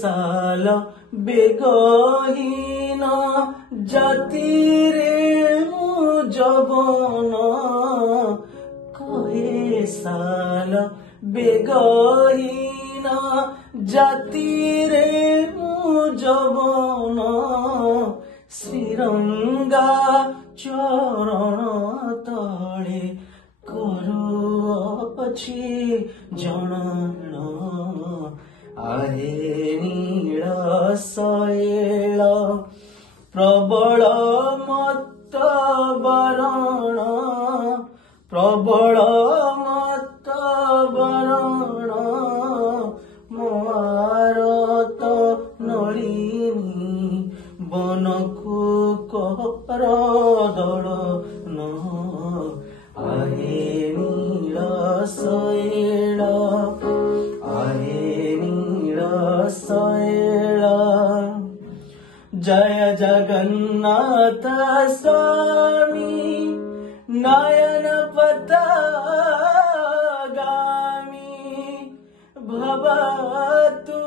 साल बेगहीन जाति रे मु जवन कहे साल बेगहीन जाति रे मु जवन श्रीरंगा चरण तले करुअछि जनन आहे नील शैल प्रबल मत वरण प्रबल मत वरण मारत नलिनी बनकु कर दड़न आहे नील शैल आहे नील शैल जय जगन्नाथ स्वामी नयन पथगामी भवतु